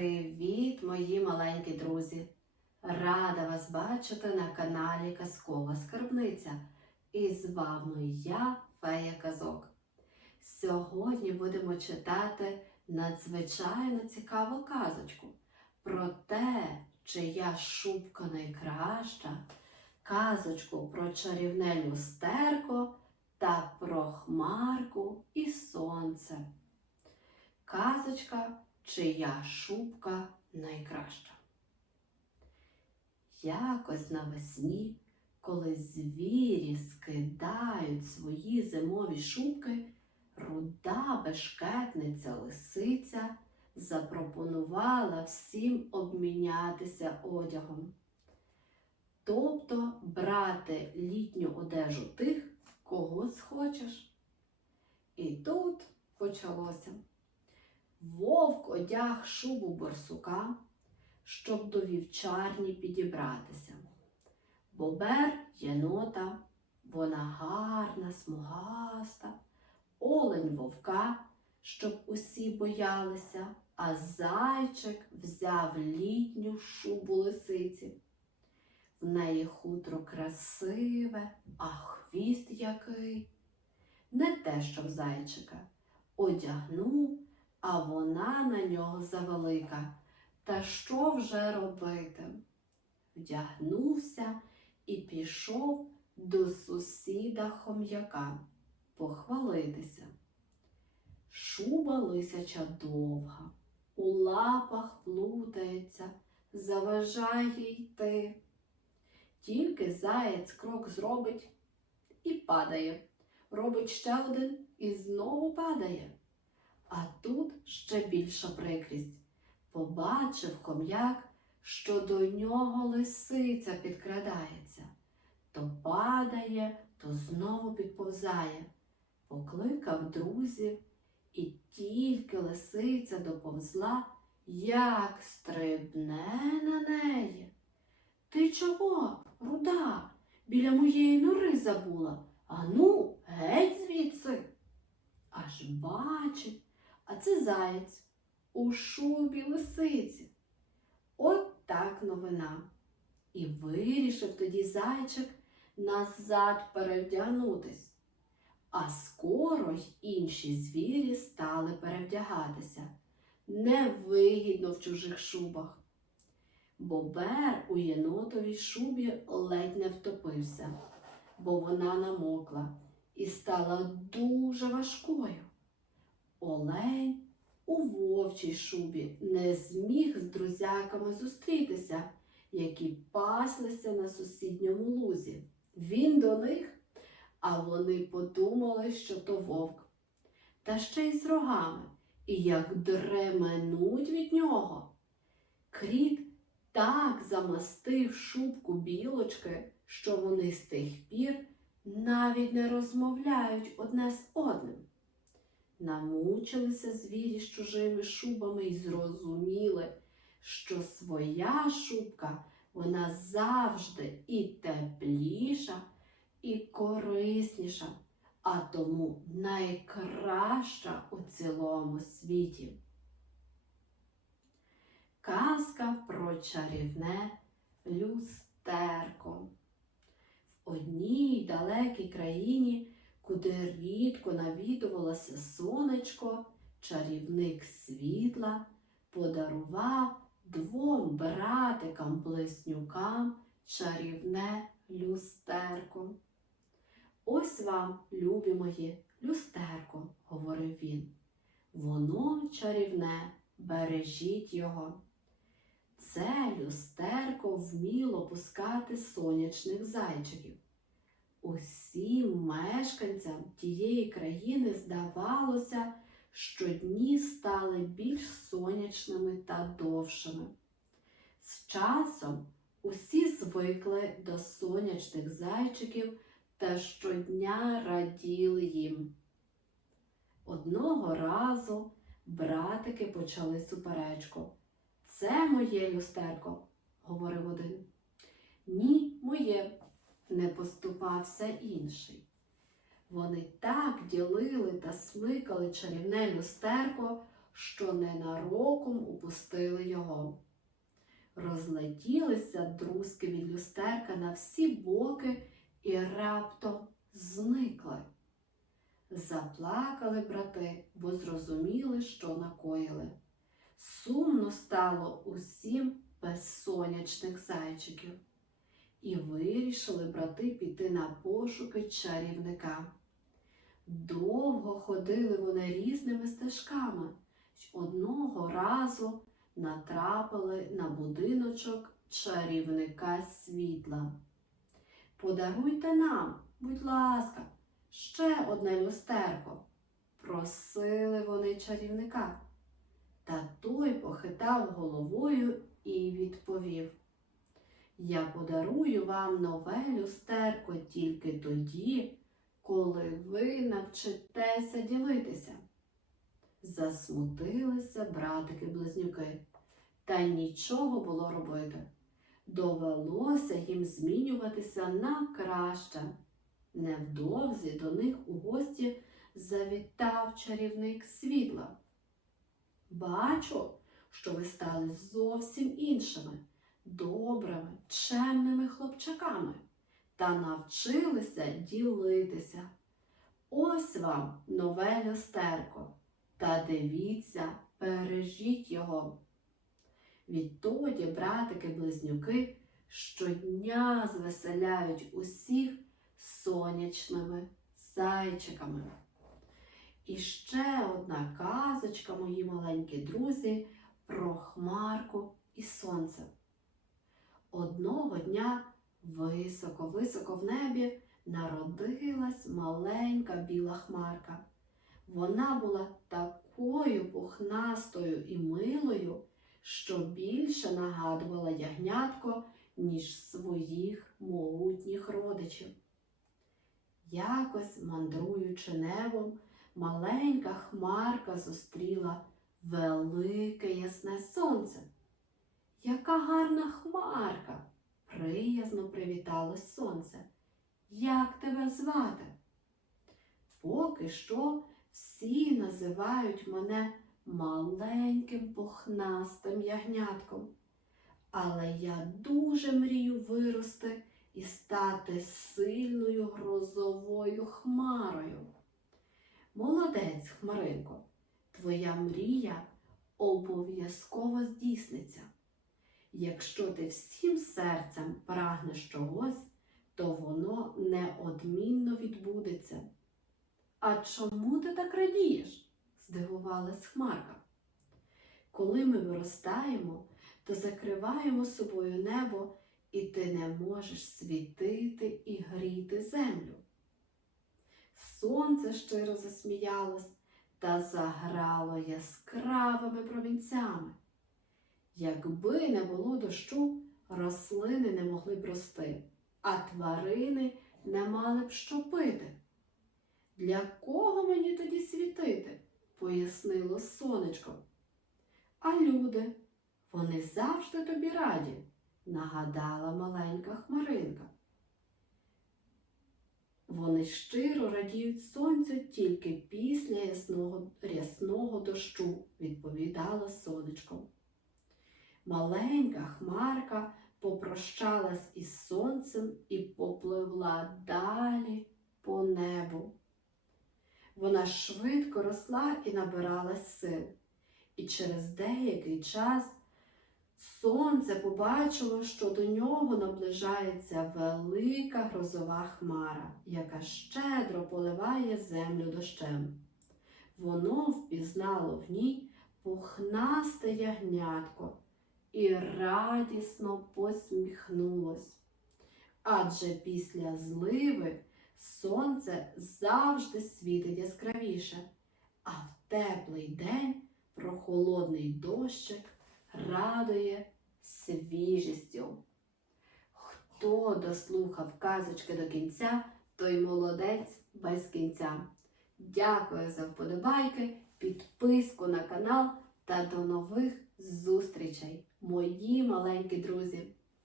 Привіт, мої маленькі друзі! Рада вас бачити на каналі Казкова Скарбниця. І з вами я, Фея Казок. Сьогодні будемо читати надзвичайно цікаву казочку про те, чия шубка найкраща, казочку про чарівне люстерко та про хмарку і сонце. Казочка чия шубка найкраща. Якось навесні, коли звірі скидають свої зимові шубки, руда бешкетниця лисиця запропонувала всім обмінятися одягом. Тобто брати літню одежу тих, кого схочеш. І тут почалося. Вовк одяг шубу борсука, щоб до вівчарні підібратися. Бобер єнота, вона гарна, смугаста, олень вовка, щоб усі боялися, а зайчик взяв літню шубу лисиці. В неї хутро красиве, а хвіст який. Не те, що в зайчика. Одягнув а вона на нього завелика. Та що вже робити? Вдягнувся і пішов до сусіда хом'яка похвалитися. Шуба лисяча довга, у лапах плутається, заважає йти. Тільки заєць крок зробить і падає. Робить ще один і знову падає. А тут ще більша прикрість. Побачив хом'як, що до нього лисиця підкрадається. То падає, то знову підповзає. Покликав друзів, і тільки лисиця доповзла, як стрибне на неї. Ти чого, руда, біля моєї нори забула? Ану, геть звідси. Аж бачить, а це заєць у шубі лисиці. От так новина. І вирішив тоді зайчик назад перевдягнутись. А скоро й інші звірі стали перевдягатися. Невигідно в чужих шубах. Бобер у єнотовій шубі ледь не втопився, бо вона намокла і стала дуже важкою. Олень у вовчій шубі не зміг з друзяками зустрітися, які паслися на сусідньому лузі. Він до них, а вони подумали, що то вовк. Та ще й з рогами, і як дременуть від нього. Кріт так замастив шубку білочки, що вони з тих пір навіть не розмовляють одне з одним. Намучилися звірі з чужими шубами і зрозуміли, що своя шубка вона завжди і тепліша, і корисніша, а тому найкраща у цілому світі. Казка про чарівне люстерко. В одній далекій країні куди рідко навідувалося сонечко, чарівник світла подарував двом братикам близнюкам чарівне люстерко. Ось вам, любі мої, люстерко, говорив він. Воно чарівне, бережіть його. Це люстерко вміло пускати сонячних зайчиків. Усім мешканцям тієї країни здавалося, що дні стали більш сонячними та довшими. З часом усі звикли до сонячних зайчиків та щодня раділи їм. Одного разу братики почали суперечку. Це моє люстерко, говорив один. Ні, моє не поступався інший. Вони так ділили та смикали чарівне люстерко, що ненароком упустили його. Розлетілися друзки від люстерка на всі боки і раптом зникли. Заплакали брати, бо зрозуміли, що накоїли. Сумно стало усім без сонячних зайчиків. І вирішили брати піти на пошуки чарівника. Довго ходили вони різними стежками, одного разу натрапили на будиночок чарівника світла. Подаруйте нам, будь ласка, ще одне люстерко. Просили вони чарівника. Та той похитав головою і відповів: Я подарую вам нове люстерко тільки тоді, коли ви навчитеся ділитися. Засмутилися братики-близнюки, та нічого було робити. Довелося їм змінюватися на краще. Невдовзі до них у гості завітав чарівник світла. Бачу, що ви стали зовсім іншими, добрими, чемними хлопчаками та навчилися ділитися. Ось вам нове люстерко. Та дивіться, бережіть його. Відтоді братики-близнюки щодня звеселяють усіх сонячними зайчиками. І ще одна казочка, мої маленькі друзі, про хмарку і сонце. Одного дня високо-високо в небі народилась маленька біла хмарка. Вона була такою пухнастою і милою, що більше нагадувала ягнятко, ніж своїх могутніх родичів. Якось, мандруючи небом, маленька хмарка зустріла велике ясне сонце. Яка гарна хмарка! приязно привіталось сонце. Як тебе звати? Поки що всі називають мене маленьким пухнастим ягнятком, але я дуже мрію вирости і стати сильною грозовою хмарою. Молодець, Хмаринко, твоя мрія обов'язково здійсниться. Якщо ти всім серцем прагнеш чогось, то воно неодмінно відбудеться. А чому ти так радієш? здивувалась Хмарка. Коли ми виростаємо, то закриваємо собою небо, і ти не можеш світити і гріти землю. Сонце щиро засміялось та заграло яскравими промінцями. Якби не було дощу, рослини не могли б рости, а тварини не мали б що пити. Для кого мені тоді світити? пояснило сонечко. А люди, вони завжди тобі раді, нагадала маленька хмаринка. Вони щиро радіють сонцю тільки після ясного, рясного дощу, відповідала сонечко. Маленька хмарка попрощалась із сонцем і попливла далі по небу. Вона швидко росла і набиралась сил. І через деякий час сонце побачило, що до нього наближається велика грозова хмара, яка щедро поливає землю дощем. Воно впізнало в ній пухнасте ягнятко і радісно посміхнулось. Адже після зливи сонце завжди світить яскравіше, а в теплий день прохолодний дощик радує свіжістю. Хто дослухав казочки до кінця, той молодець без кінця. Дякую за вподобайки, підписку на канал та до нових зустрічей, мої маленькі друзі!